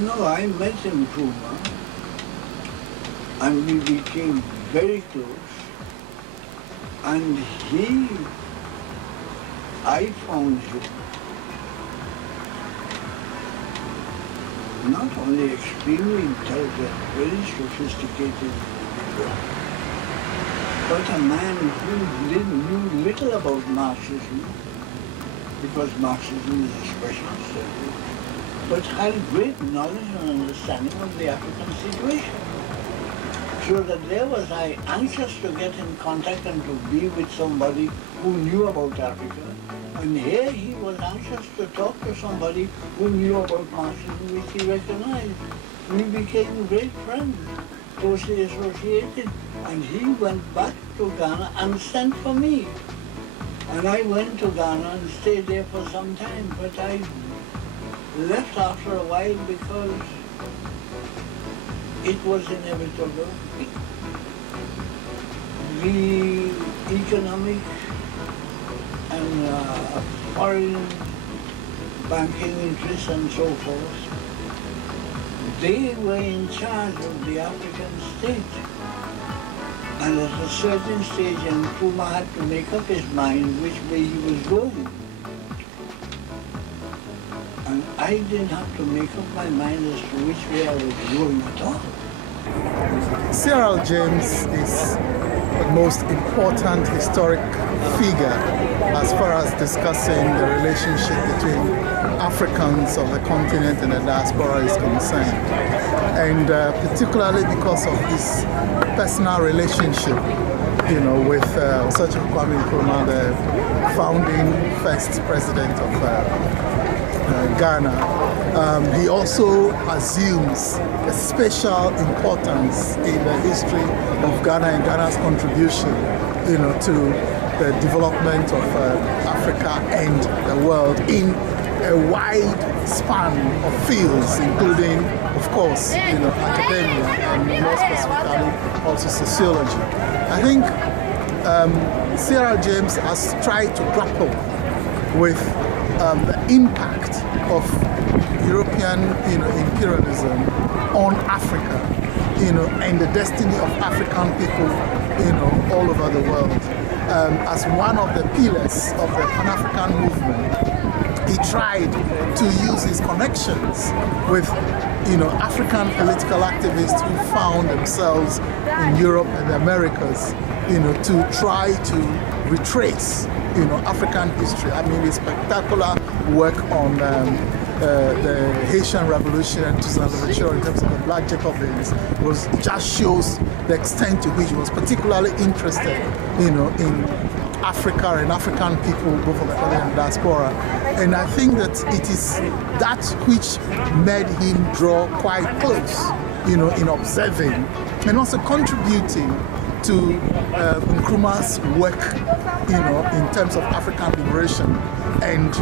No, I met Nkrumah and we became very close. And I found him not only extremely intelligent, very sophisticated individual, but a man who knew little about Marxism, because Marxism is a special study, but had great knowledge and understanding of the African situation. So that there was I anxious to get in contact and to be with somebody who knew about Africa. And here he was anxious to talk to somebody who knew about Marxism, which he recognized. We became great friends, closely associated. And he went back to Ghana and sent for me. And I went to Ghana and stayed there for some time, but I left after a while because it was inevitable. The economic and foreign banking interests and so forth, they were in charge of the African state. And at a certain stage, Nkrumah had to make up his mind which way he was going. And I didn't have to make up my mind as to which way I was going at all. CLR James is the most important historic figure as far as discussing the relationship between Africans of the continent and the diaspora is concerned. And particularly because of his personal relationship, with Osachukwu Kwame Nkrumah, the founding first president of Ghana. He also assumes a special importance in the history of Ghana and Ghana's contribution, to the development of Africa and the world in a wide span of fields, including, of course, academia and more specifically also sociology. I think CLR James has tried to grapple with the impact of European, imperialism on Africa, and the destiny of African people, all over the world. As one of the pillars of the Pan-African movement, he tried to use his connections with, African political activists who found themselves in Europe and the Americas, to try to retrace, African history. I mean, his spectacular work on the Haitian Revolution and Toussaint Louverture in terms of the Black Jacobins just shows the extent to which he was particularly interested, in Africa and African people, both of the colony and diaspora. And I think that it is that which made him draw quite close, in observing and also contributing to Nkrumah's work, in terms of African liberation and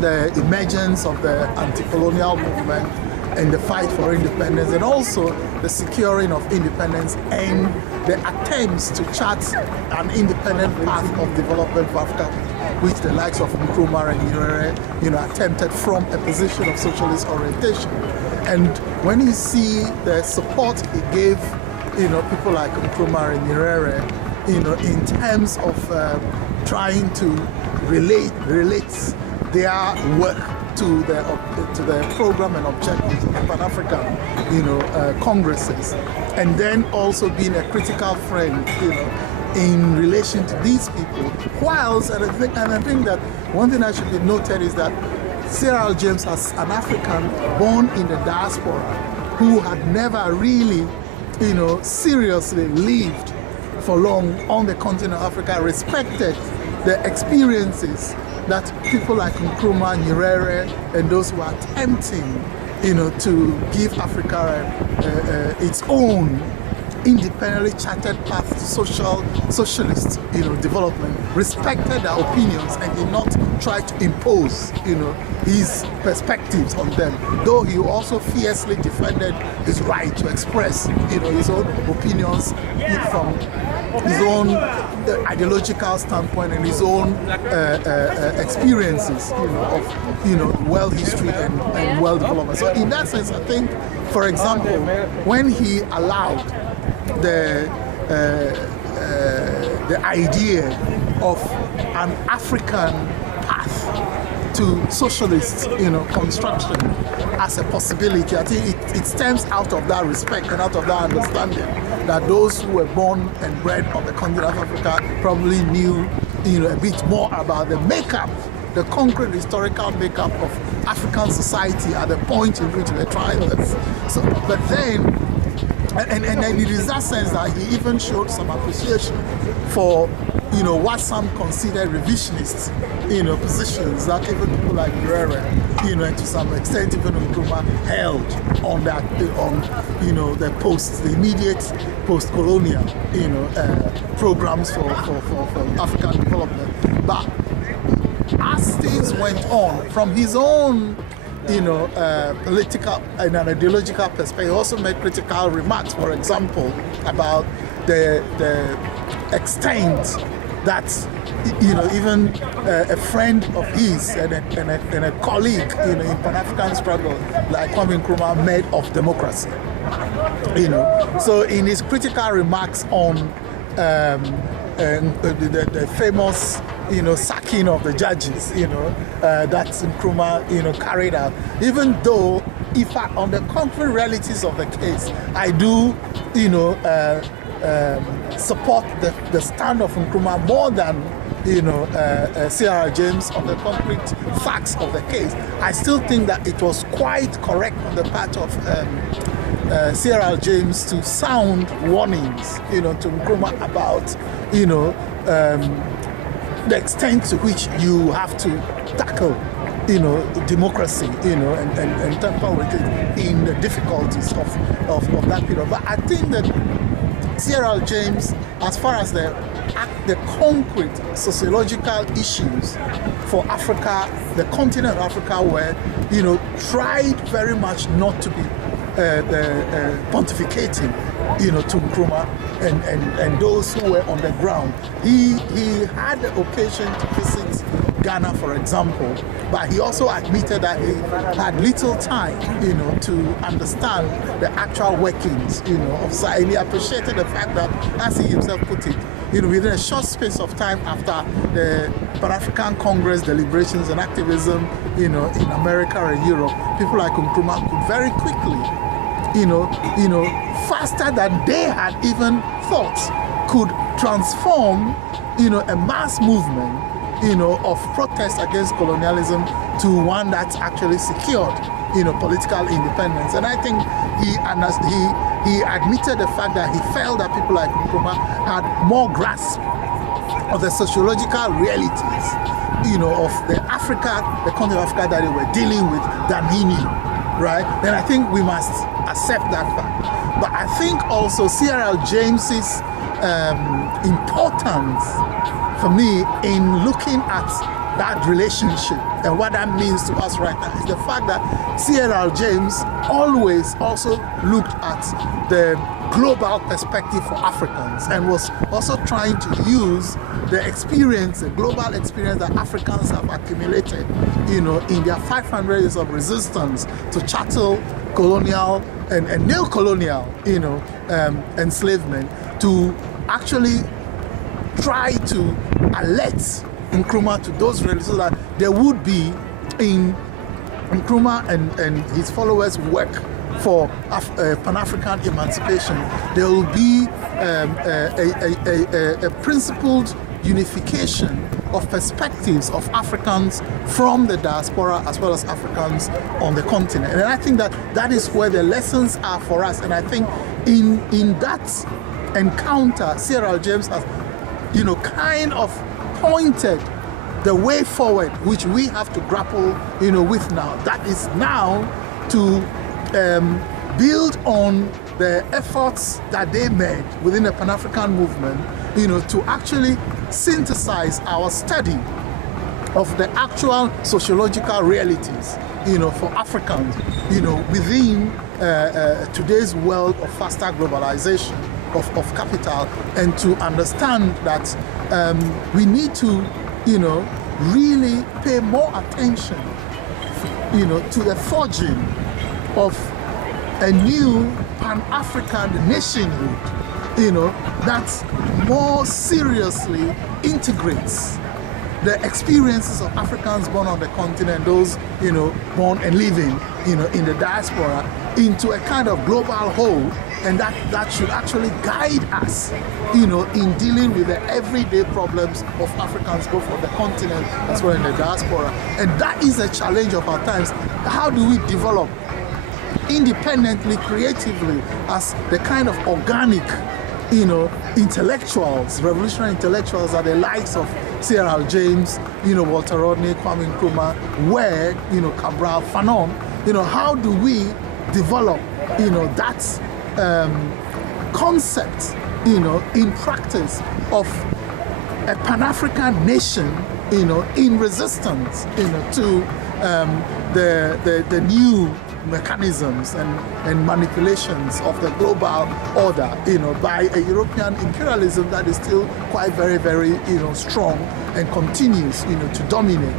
the emergence of the anti-colonial movement and the fight for independence, and also the securing of independence and the attempts to chart an independent path of development for Africa, which the likes of Nkrumah and Nyerere, attempted from a position of socialist orientation. And when you see the support he gave, people like Nkrumah and Nyerere, in terms of trying to relate their work to the program and objectives of the Pan-African, congresses, and then also being a critical friend, in relation to these people. Whilst, and I think that one thing that should be noted is that CLR James, as an African born in the diaspora, who had never really, seriously lived for long on the continent of Africa, respected the experiences that people like Nkrumah, Nyerere, and those who are attempting, to give Africa its own independently charted path to socialist, development, respected their opinions and did not try to impose, his perspectives on them. Though he also fiercely defended his right to express, his own opinions from his own ideological standpoint and his own experiences, of world history and world development. So in that sense, I think, for example, when he allowed the idea of an African path to socialist, construction as a possibility, I think it stems out of that respect and out of that understanding that those who were born and bred on the continent of Africa probably knew, a bit more about the makeup, the concrete historical makeup of African society at the point in which the tribes. So, but then, and it is that sense that he even showed some appreciation for, what some consider revisionist, positions that even people like Guerrero, and to some extent even Nkrumah held on that, the immediate post-colonial, programs for African development. But as things went on, from his own political and an ideological perspective, he also made critical remarks, for example, about the extent that even a friend of his and a colleague in Pan-African struggle like Kwame Nkrumah made of democracy. So in his critical remarks on the famous sacking of the judges, that Nkrumah carried out, even though if on the concrete realities of the case, I do support the stand of Nkrumah more than CLR James on the concrete facts of the case. I still think that it was quite correct on the part of CLR James to sound warnings, to Nkrumah about, the extent to which you have to tackle, democracy, and temper with it in the difficulties of that period. But I think that CLR James, as far as the concrete sociological issues for Africa, the continent of Africa, were, tried very much not to be pontificating, to Nkrumah and those who were on the ground. He had the occasion to visit Ghana, for example, but he also admitted that he had little time, to understand the actual workings, of society. And he appreciated the fact that, as he himself put it, within a short space of time after the Pan-African Congress deliberations and activism, in America and Europe, people like Nkrumah could very quickly, faster than they had even thought, could transform, a mass movement, of protest against colonialism to one that actually secured, political independence. And I think he admitted the fact that he felt that people like Nkrumah had more grasp of the sociological realities, of the continent of Africa that they were dealing with than he knew, right? Then I think we must accept that fact. But I think also CLR James's importance for me in looking at that relationship and what that means to us right now is the fact that CLR James always also looked at the global perspective for Africans and was also trying to use the experience, the global experience that Africans have accumulated, in their 500 years of resistance to chattel, colonial, and neo-colonial, enslavement, to actually try to alert Nkrumah to those realities so that there would be in Nkrumah and his followers' work for Pan-African emancipation, there will be a principled unification of perspectives of Africans from the diaspora as well as Africans on the continent. And I think that is where the lessons are for us. And I think in that encounter, CLR James has, kind of pointed the way forward, which we have to grapple, with now. That is now to build on the efforts that they made within the Pan-African movement, to actually synthesize our study of the actual sociological realities, for Africans, within today's world of faster globalization of capital, and to understand that we need to, really pay more attention, to the forging of a new Pan-African nationhood, that more seriously integrates the experiences of Africans born on the continent, those, born and living, in the diaspora, into a kind of global whole, and that should actually guide us, in dealing with the everyday problems of Africans, both on the continent as well in the diaspora. And that is a challenge of our times. How do we develop independently, creatively, as the kind of organic, intellectuals, revolutionary intellectuals are the likes of C.L.R. James, Walter Rodney, Kwame Nkrumah, where, Cabral, Fanon, how do we develop, that concept, in practice of a Pan-African nation, in resistance, to the new mechanisms and manipulations of the global order, by a European imperialism that is still quite very, very, strong and continues, to dominate,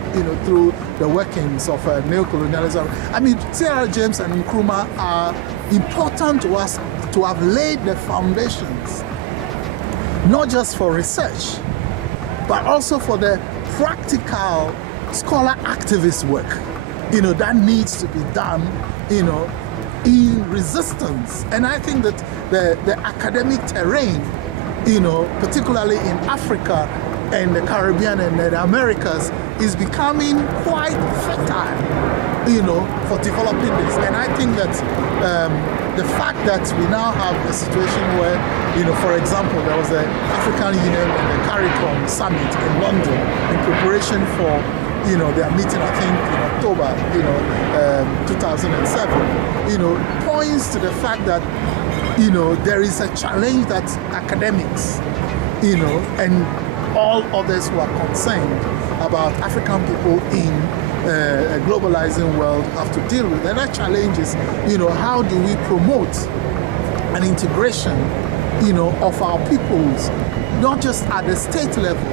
through the workings of neocolonialism. I mean, C.L.R. James and Nkrumah are important to us to have laid the foundations, not just for research, but also for the practical scholar activist work, that needs to be done, in resistance. And I think that the academic terrain, particularly in Africa and the Caribbean and the Americas, is becoming quite fertile, for developing this. And I think that the fact that we now have a situation where, for example, there was the African Union and the CARICOM summit in London in preparation for, their meeting, I think, in October, 2007, points to the fact that, there is a challenge that academics, and all others who are concerned about African people in a globalizing world have to deal with. And that challenge is, how do we promote an integration, of our peoples, not just at the state level,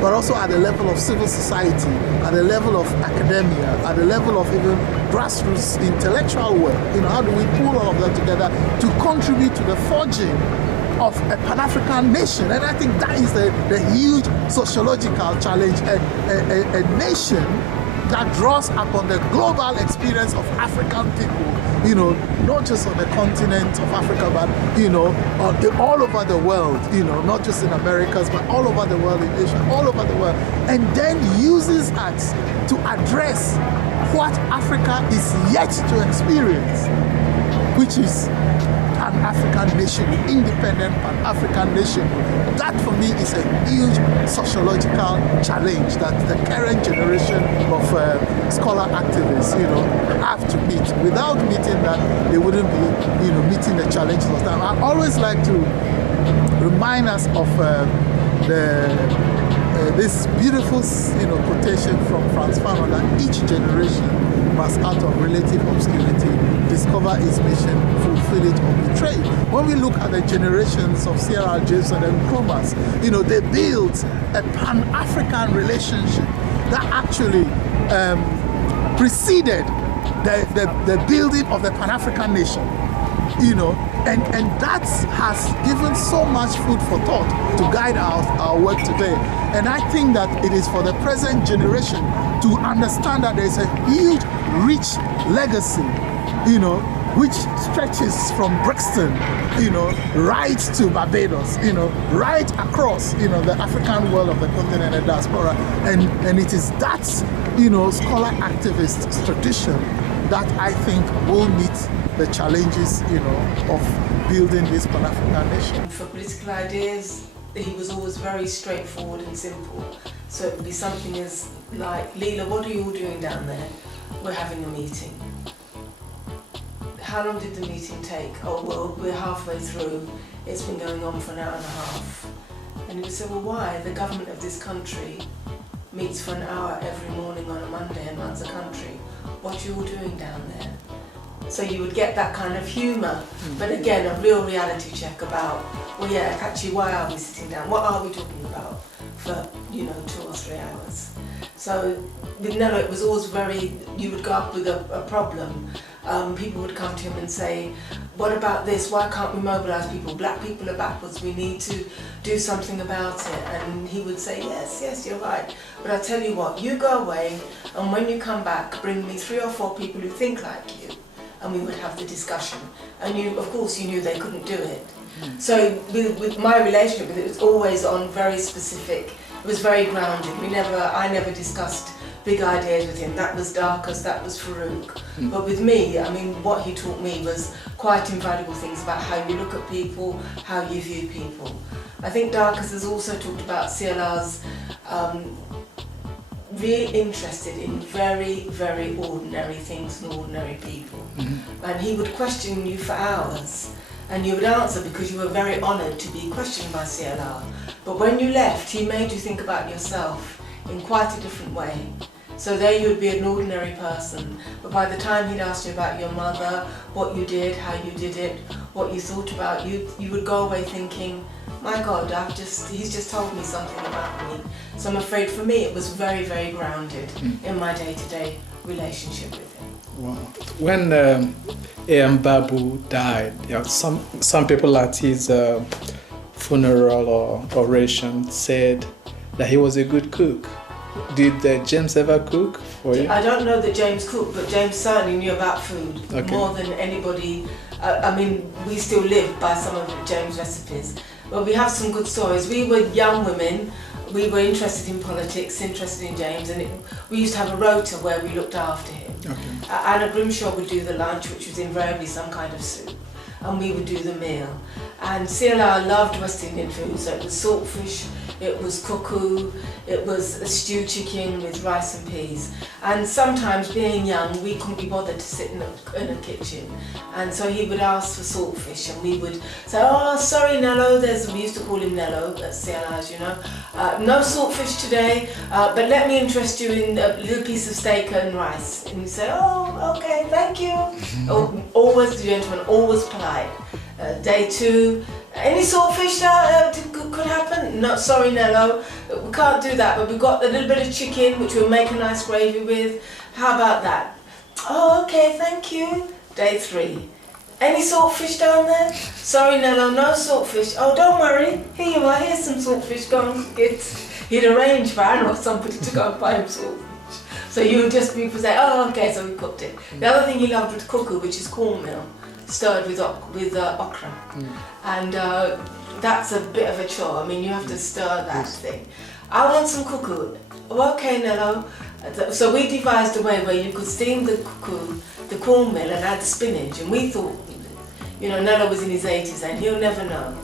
but also at the level of civil society, at the level of academia, at the level of even grassroots intellectual work. How do we pull all of that together to contribute to the forging of a Pan-African nation? And I think that is the huge sociological challenge. A nation that draws upon the global experience of African people, not just on the continent of Africa, but, all over the world, not just in Americas, but all over the world, in Asia, all over the world, and then uses us to address what Africa is yet to experience, which is Pan-African nation, independent Pan-African nation. That for me is a huge sociological challenge that the current generation of scholar activists, have to meet. Without meeting that, they wouldn't be, meeting the challenges of time. I always like to remind us of this beautiful, quotation from Frantz Fanon, that each generation must, out of relative obscurity, discover its mission, fulfill it, or betray it. When we look at the generations of C.L.R. James and Nkrumahs, they built a Pan-African relationship that actually preceded the building of the Pan-African nation. And that has given so much food for thought to guide our work today. And I think that it is for the present generation to understand that there is a huge, rich legacy, which stretches from Brixton, right to Barbados, right across, the African world of the continent and diaspora. And it is that, scholar activist tradition that I think will meet the challenges, of building this Pan-African nation. For political ideas, he was always very straightforward and simple. So it would be something as like, Leila, what are you all doing down there? We're having a meeting. how long did the meeting take? Oh, well, we're halfway through. It's been going on for an hour and a half. And he would say, well, why? The government of this country meets for an hour every morning on a Monday and runs the country. What are you all doing down there? So you would get that kind of humour, but again, a real reality check about, well, yeah, actually, why are we sitting down? What are we talking about for, 2 or 3 hours? So with Nello, it was always you would go up with a problem. People would come to him and say, what about this? Why can't we mobilise people? Black people are backwards. We need to do something about it. And he would say, yes, you're right. But I tell you what, you go away, and when you come back, bring me 3 or 4 people who think like you, and we would have the discussion. And of course, you knew they couldn't do it. So with my relationship with it was always on very specific. It was very grounded. I never discussed big ideas with him. That was Darkus, that was Farouk. But with me, what he taught me was quite invaluable things about how you look at people, how you view people. I think Darkus has also talked about CLR's really interested in very, very ordinary things and ordinary people. And he would question you for hours, and you would answer because you were very honoured to be questioned by CLR. But when you left, he made you think about yourself in quite a different way. So there you would be an ordinary person, but by the time he'd asked you about your mother, what you did, how you did it, what you thought about, you would go away thinking, my God, he's just told me something about me. So I'm afraid for me it was very, very grounded in my day-to-day relationship with him. Wow. When A.M. Babu died, some people at his funeral or oration said that he was a good cook. Did James ever cook for you? I don't know that James cooked, but James certainly knew about food more than anybody. We still live by some of James' recipes. But we have some good stories. We were young women. We were interested in politics, interested in James, and we used to have a rota where we looked after him. Anna Grimshaw would do the lunch, which was invariably some kind of soup, and we would do the meal. And CLR loved West Indian food, so it was saltfish, it was cuckoo, it was a stewed chicken with rice and peas. And sometimes, being young, we couldn't be bothered to sit in a kitchen. And so he would ask for saltfish, and we would say, oh, sorry, Nello, we used to call him Nello at CLR, as you know. No saltfish today, but let me interest you in a little piece of steak and rice. And he'd say, oh, okay, thank you. Always the gentleman, always polite. Day 2, any saltfish that could happen? No, sorry, Nello, we can't do that, but we've got a little bit of chicken which we'll make a nice gravy with. How about that? Oh, okay, thank you. Day 3, any saltfish down there? Sorry, Nello, no saltfish. Oh, don't worry, here you are, here's some saltfish, go and get. He'd arrange for Anna or somebody to go and buy him saltfish. So you would just be say, oh, okay, so we cooked it. The other thing he loved was cuckoo, which is cornmeal, stirred with okra, and that's a bit of a chore. You have to stir that thing. I want some cuckoo. Oh, okay, Nello. So we devised a way where you could steam the cuckoo, the cornmeal, and add spinach. And we thought, Nello was in his 80s and he'll never know.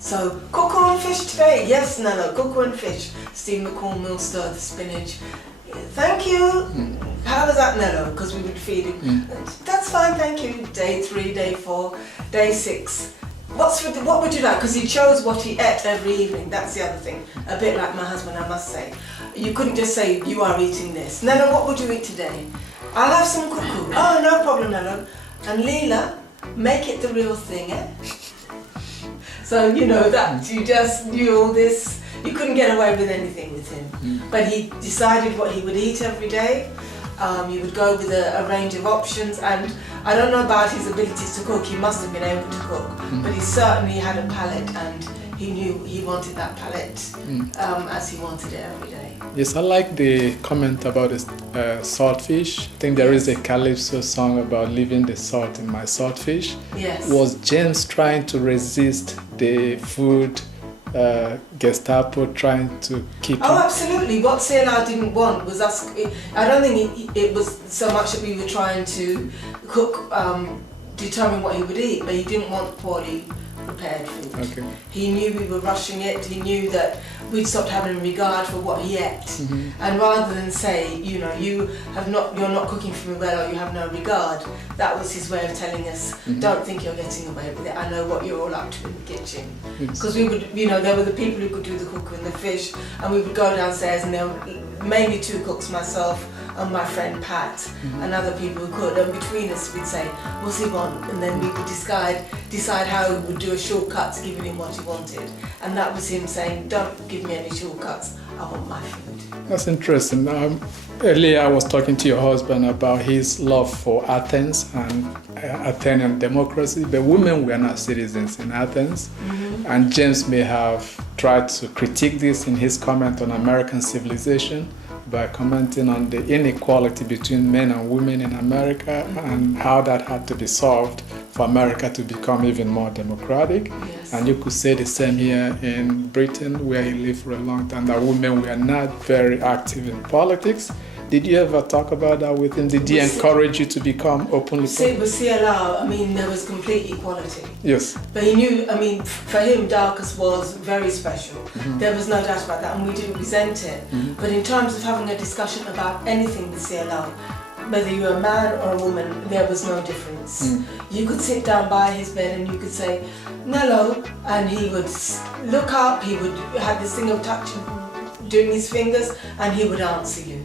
So cuckoo and fish today? Yes, Nello, cuckoo and fish. Steam the cornmeal, stir the spinach. Thank you. How was that, Nello? Because we would feed him. That's fine, thank you. Day 3, day 4, day 6. What would you like? Because he chose what he ate every evening. That's the other thing. A bit like my husband, I must say. You couldn't just say, you are eating this. Nello, what would you eat today? I'll have some cuckoo. Oh, no problem, Nello. And Leila, make it the real thing, eh? So, that you just knew all this. You couldn't get away with anything with him. But he decided what he would eat every day. You would go with a range of options, and I don't know about his abilities to cook. He must have been able to cook, but he certainly had a palate, and he knew he wanted that palate as he wanted it every day. Yes, I like the comment about the saltfish. I think there is a Calypso song about leaving the salt in my saltfish. Yes. Was James trying to resist the food Gestapo trying to keep Oh, absolutely. What CLR didn't want was us. I don't think it was so much that we were trying to cook, determine what he would eat, but he didn't want poorly prepared food. Okay. He knew we were rushing it. He knew that we'd stopped having regard for what he ate. And rather than say, you know, you're not cooking for me well, or you have no regard, that was his way of telling us, don't think you're getting away with it. I know what you're all up to in the kitchen. Because we would, you know, there were the people who could do the cooking and the fish, and we would go downstairs, and there were mainly 2 cooks, myself and my friend Pat, and other people who could, and between us we'd say, what's he want? And then we would decide how we would do a shortcut to giving him what he wanted. And that was him saying, don't give me any shortcuts, I want my food. That's interesting. Earlier I was talking to your husband about his love for Athens and Athenian democracy, but women were not citizens in Athens. And James may have tried to critique this in his comment on American civilization by commenting on the inequality between men and women in America and how that had to be solved for America to become even more democratic. Yes. And you could say the same here in Britain, where he lived for a long time, that women were not very active in politics. Did you ever talk about that with him? Did he encourage you to become openly political? With CLR, I mean, there was complete equality. Yes. But he knew, I mean, for him, Darkus was very special. There was no doubt about that, and we didn't resent it. But in terms of having a discussion about anything with CLR, whether you were a man or a woman, there was no difference. You could sit down by his bed and you could say, Nello, and he would look up, he would have this thing of touching, doing his fingers, and he would answer you.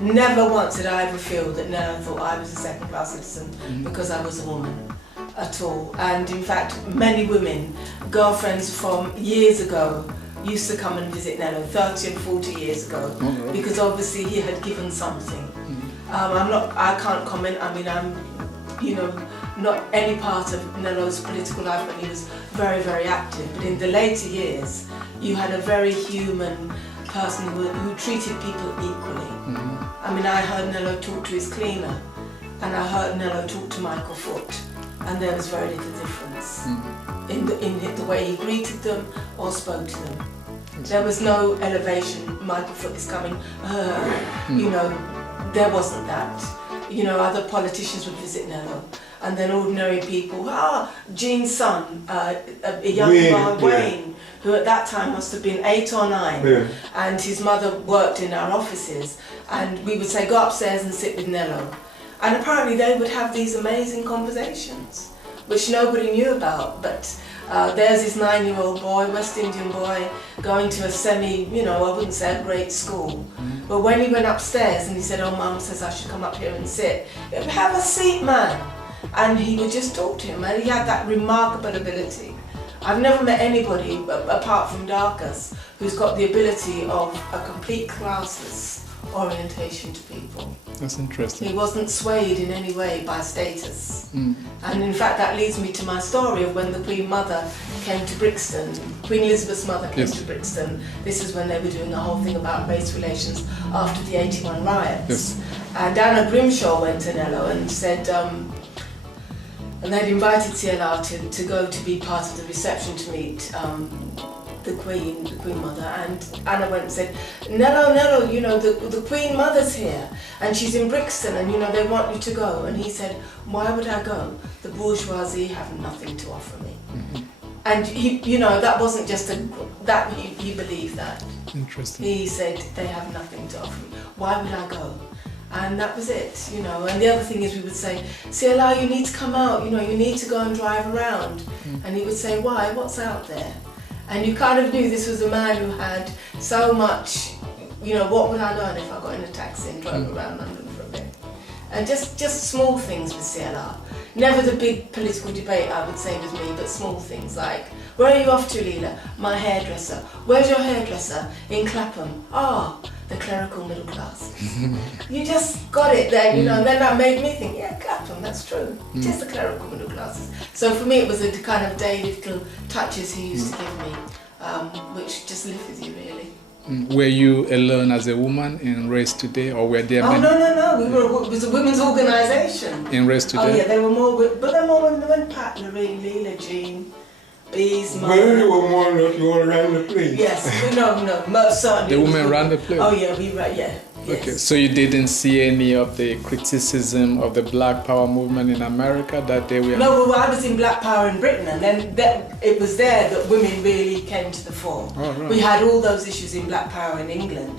Never once did I ever feel that Nello thought I was a second-class citizen because I was a woman at all. And in fact, many women, girlfriends from years ago, used to come and visit Nello 30 and 40 years ago, because obviously he had given something. I can't comment, I mean, I'm, you know, not any part of Nello's political life, but he was very, very active. But in the later years, you had a very human person who treated people equally. I mean, I heard Nello talk to his cleaner, and I heard Nello talk to Michael Foot, and there was very little difference in the way he greeted them or spoke to them. There was no elevation, Michael Foot is coming, you know, there wasn't that. You know, other politicians would visit Nello, and then ordinary people, Jean's son, a young boy, Wayne, who at that time must have been 8 or 9, and his mother worked in our offices, and we would say, go upstairs and sit with Nello. And apparently they would have these amazing conversations, which nobody knew about, but there's this 9-year-old boy, West Indian boy, going to a you know, I wouldn't say a great school. But when he went upstairs and he said, oh, Mum says I should come up here and sit, have a seat, man. And he would just talk to him, and he had that remarkable ability. I've never met anybody, apart from Darkus, who's got the ability of a complete classless orientation to people. That's interesting. He wasn't swayed in any way by status. And in fact, that leads me to my story of when the Queen Mother came to Brixton. Queen Elizabeth's mother came to Brixton. This is when they were doing a whole thing about race relations after the 81 riots. And Anna Grimshaw went to Nello and said, and they'd invited CLR to go to be part of the reception to meet the Queen Mother, and Anna went and said, Nello, you know, the Queen Mother's here, and she's in Brixton, and you know, they want you to go. And he said, why would I go? The bourgeoisie have nothing to offer me. And he, you know, that wasn't just he believed that. Interesting. He said, they have nothing to offer me. Why would I go? And that was it, you know. And the other thing is, we would say, CLR, you need to come out, you know, you need to go and drive around. And he would say, why? What's out there? And you kind of knew this was a man who had so much, you know, what would I learn if I got in a taxi and drove around London for a bit? And just small things with CLR. Never the big political debate, I would say, with me, but small things like, where are you off to, Leila? My hairdresser. Where's your hairdresser? In Clapham. The clerical middle class. You just got it there, you know, and then that made me think, yeah, Clapham, that's true. It is the clerical middle classes. So for me, it was the kind of daily little touches he used to give me, which just live with you, really. Were you alone as a woman in Race Today, or were there men? No. It was a women's organisation. In Race Today? Oh yeah, there were more, but there were more women than Pat, Lorraine, Leila, Jean, Bees, Mom. Well, there were more than you all ran the place. Yes, no, most certainly. The women ran the place? Oh yeah, we ran, yeah. Yes. Okay, so you didn't see any of the criticism of the Black Power movement in America that they were... No, well, I was in Black Power in Britain, and then it was there that women really came to the fore. Oh, right. We had all those issues in Black Power in England,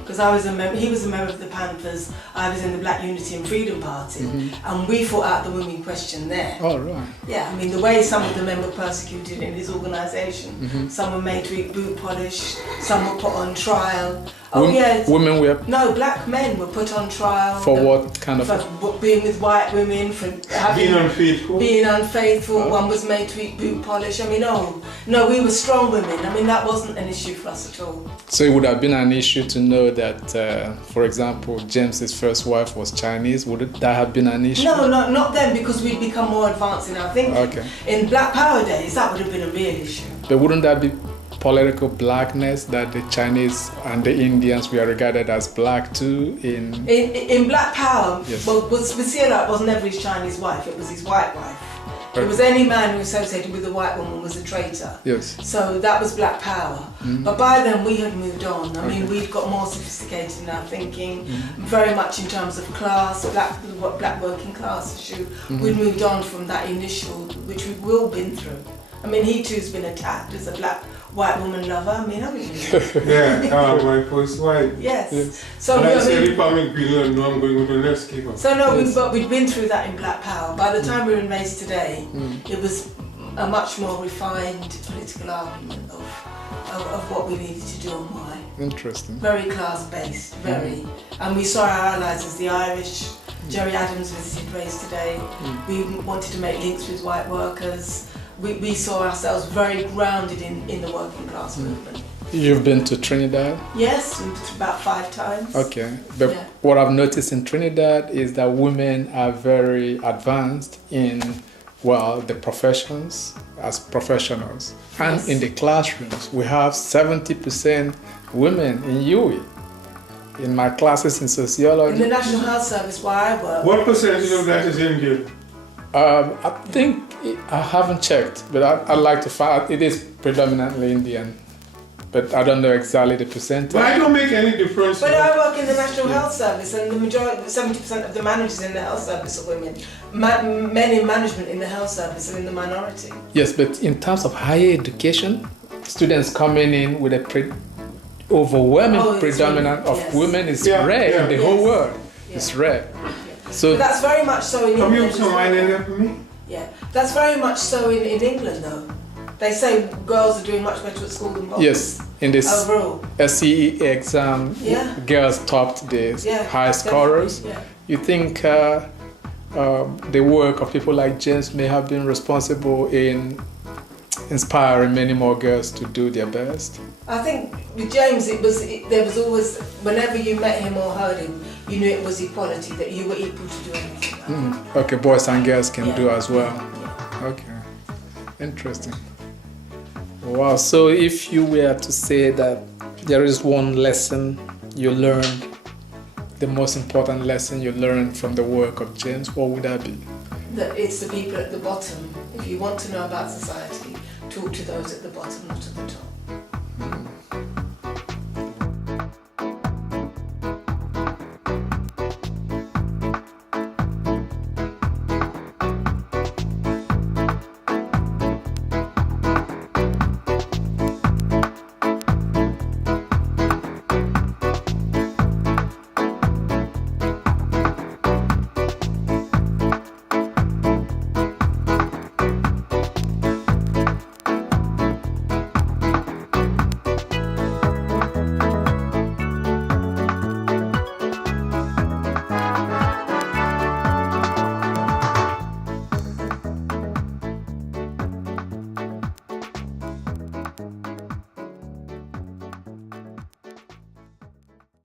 because he was a member of the Panthers, I was in the Black Unity and Freedom Party, and we fought out the women question there. Oh, right. Yeah, I mean, the way some of the men were persecuted in his organisation, some were made to eat boot polish, some were put on trial. Women were... No, black men were put on trial. For what kind of... For being with white women, for being unfaithful. Being unfaithful. One was made to eat boot polish. I mean, no, we were strong women. I mean, that wasn't an issue for us at all. So it would have been an issue to know that, for example, James's first wife was Chinese. Would that have been an issue? No, not then, because we'd become more advanced in our thinking. Okay. In Black Power days, that would have been a real issue. But wouldn't that be political blackness, that the Chinese and the Indians were regarded as black too in Black Power? Yes. Well, with CLR, it was never his Chinese wife, it was his white wife. It was any man who associated with a white woman was a traitor. Yes. So that was Black Power. But by then we had moved on. I mean, we'd got more sophisticated in our thinking, very much in terms of class, black working class issue. We'd moved on from that initial, which we've all been through. I mean, he too's been attacked as a black white woman lover. I mean, haven't you? Yeah, my first wife. Yes. So and I said, if I'm in Greenland, no, I'm going with the next keeper. So no, we'd been through that in Black Power. By the time we were in Race Today, it was a much more refined political argument of what we needed to do and why. Interesting. Very class-based, very. And we saw our allies as the Irish. Jerry Adams visited Race Today. We wanted to make links with white workers. We saw ourselves very grounded in the working class movement. You've been to Trinidad? Yes, about 5 times. Okay, but what I've noticed in Trinidad is that women are very advanced in, well, the professions as professionals. And in the classrooms, we have 70% women in UE. In my classes in sociology. In the National Health Service where I work. What percentage of that is Indian? I think, I haven't checked, but I'd like to find out. It is predominantly Indian, but I don't know exactly the percentage. But I don't make any difference. But I work in the National Health Service, and the majority, 70% of the managers in the health service are women. Men in management in the health service are in the minority. Yes, but in terms of higher education, students coming in with a overwhelming predominant of women is rare in the whole world. It's rare. So but that's very much so in England. Have you some wine in there for me? Yeah, that's very much so in England though. They say girls are doing much better at school than boys. Yes, in this overall SCE exam, girls topped the high scorers. Yeah. You think the work of people like James may have been responsible in inspiring many more girls to do their best? I think with James, there was always, whenever you met him or heard him, you knew it was equality, that you were equal to do anything. Okay, boys and girls can do as well. Okay, interesting. Wow, so if you were to say that there is one lesson you learned, the most important lesson you learned from the work of James, what would that be? That it's the people at the bottom. If you want to know about society, talk to those at the bottom, not at the top.